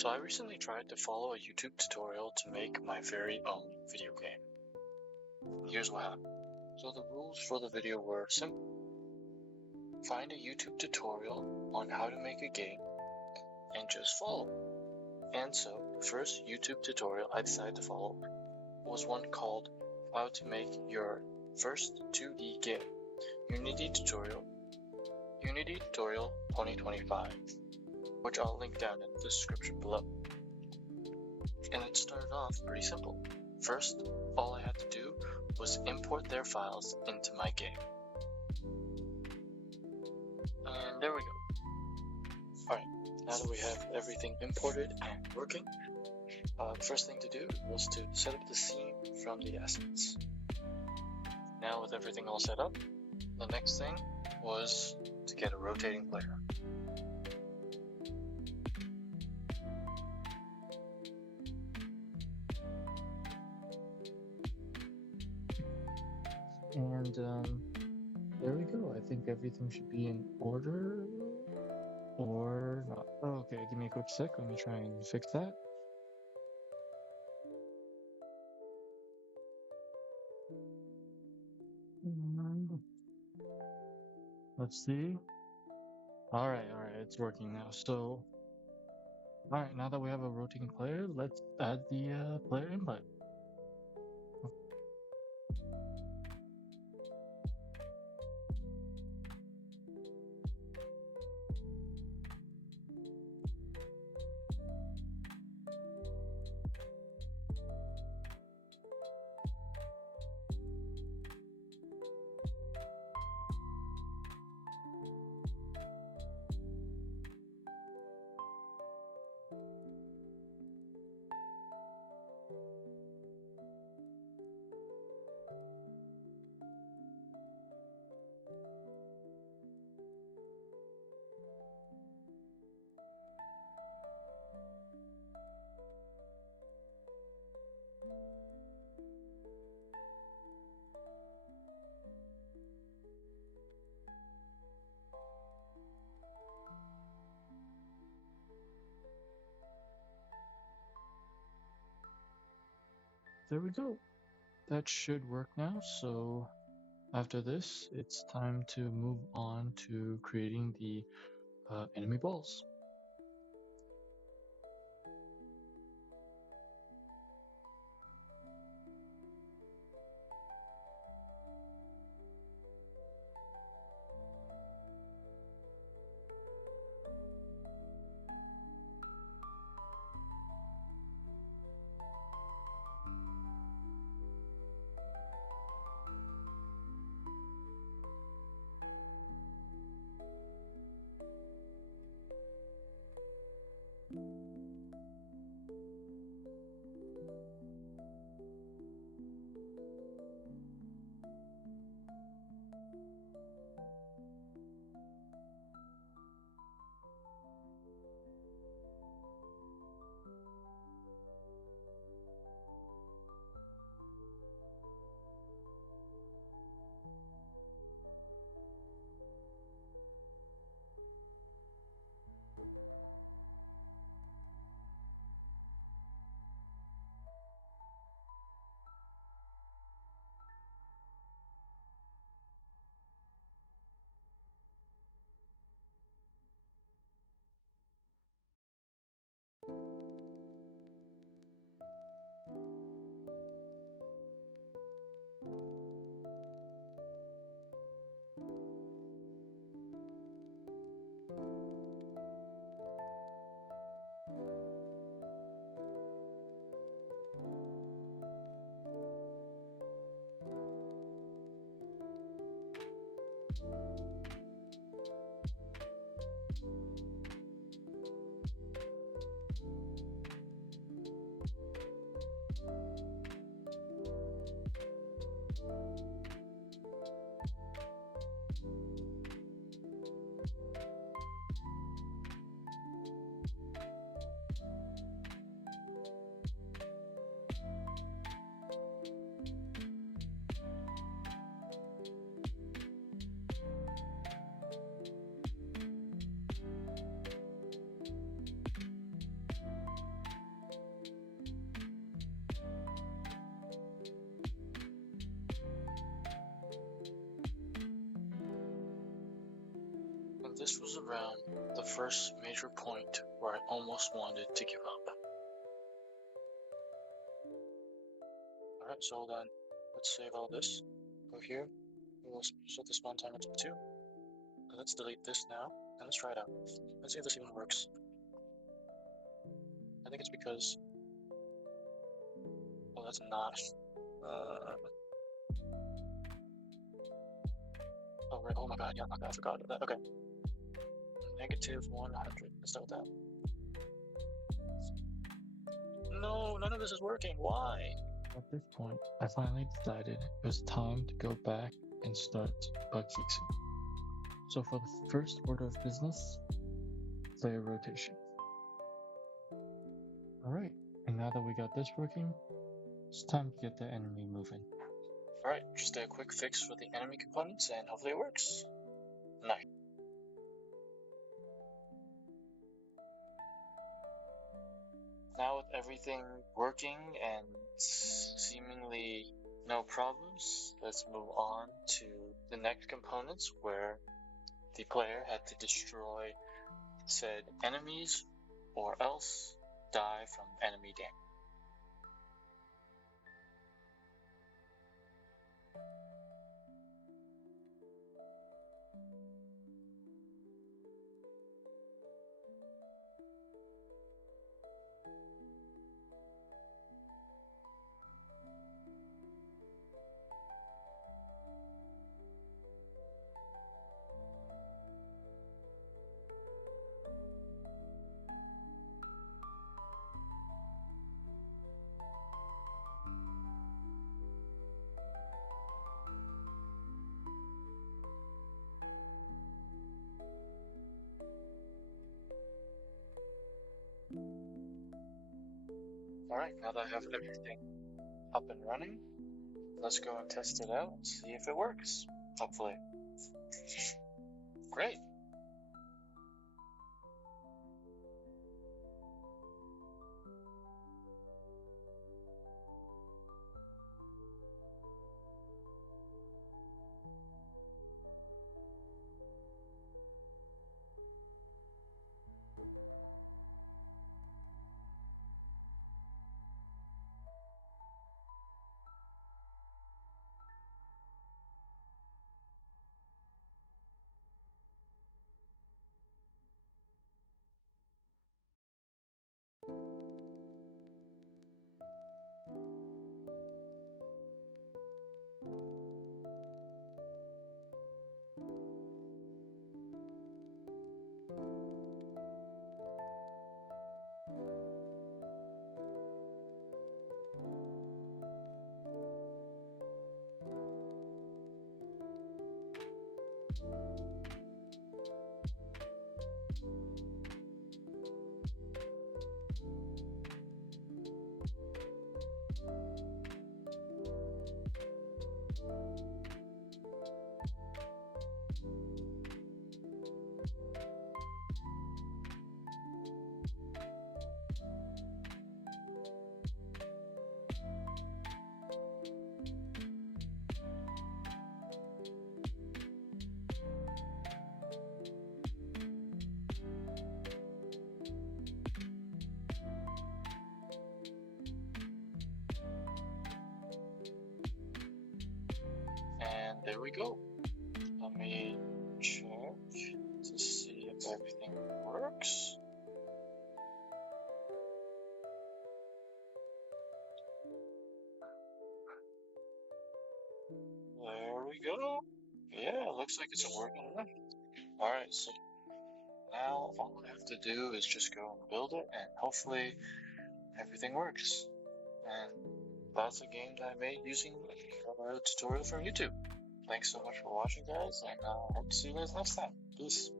So I recently tried to follow a YouTube tutorial to make my very own video game. Here's what happened. So the rules for the video were simple. Find a YouTube tutorial on how to make a game and just follow. And so the first YouTube tutorial I decided to follow was one called How to Make Your First 2D Game, Unity Tutorial 2025, which I'll link down in the description below. And it started off pretty simple. First, all I had to do was import their files into my game. And there we go. Alright, now that we have everything imported and working, the first thing to do was to set up the scene from the assets. Now with everything all set up, the next thing was to get a rotating player. And there we go. I think everything should be in order, or not. Oh, okay, give me a quick sec. Let me try and fix that. Let's see. All right, it's working now. So, all right, now that we have a rotating player, let's add the player input. There we go. That should work now. So after this, it's time to move on to creating the enemy balls. this was around the first major point where I almost wanted to give up. Alright, so then let's save all this. Go here. We'll set the spawn timer to 2. Let's delete this now, and let's try it out. Let's see if this even works. I think it's because... Oh, that's not... Oh, right. Oh my god, yeah, I forgot about that. Okay. Negative 100. Let's start with that. No, none of this is working. Why? At this point, I finally decided it was time to go back and start bug fixing. So for the first order of business, player rotation. Alright, and now that we got this working, it's time to get the enemy moving. Alright, just a quick fix for the enemy components and hopefully it works. Nice. Now with everything working and seemingly no problems, let's move on to the next components where the player had to destroy said enemies or else die from enemy damage. Alright, now that I have everything up and running, let's go and test it out and see if it works. Hopefully. Great. And there we go. Let me check to see if everything works. There we go. Yeah, it looks like it's working. Alright, so now all I have to do is just go and build it and hopefully everything works. And that's a game that I made using a tutorial from YouTube. Thanks so much for watching, guys, and I hope to see you guys next time. Peace.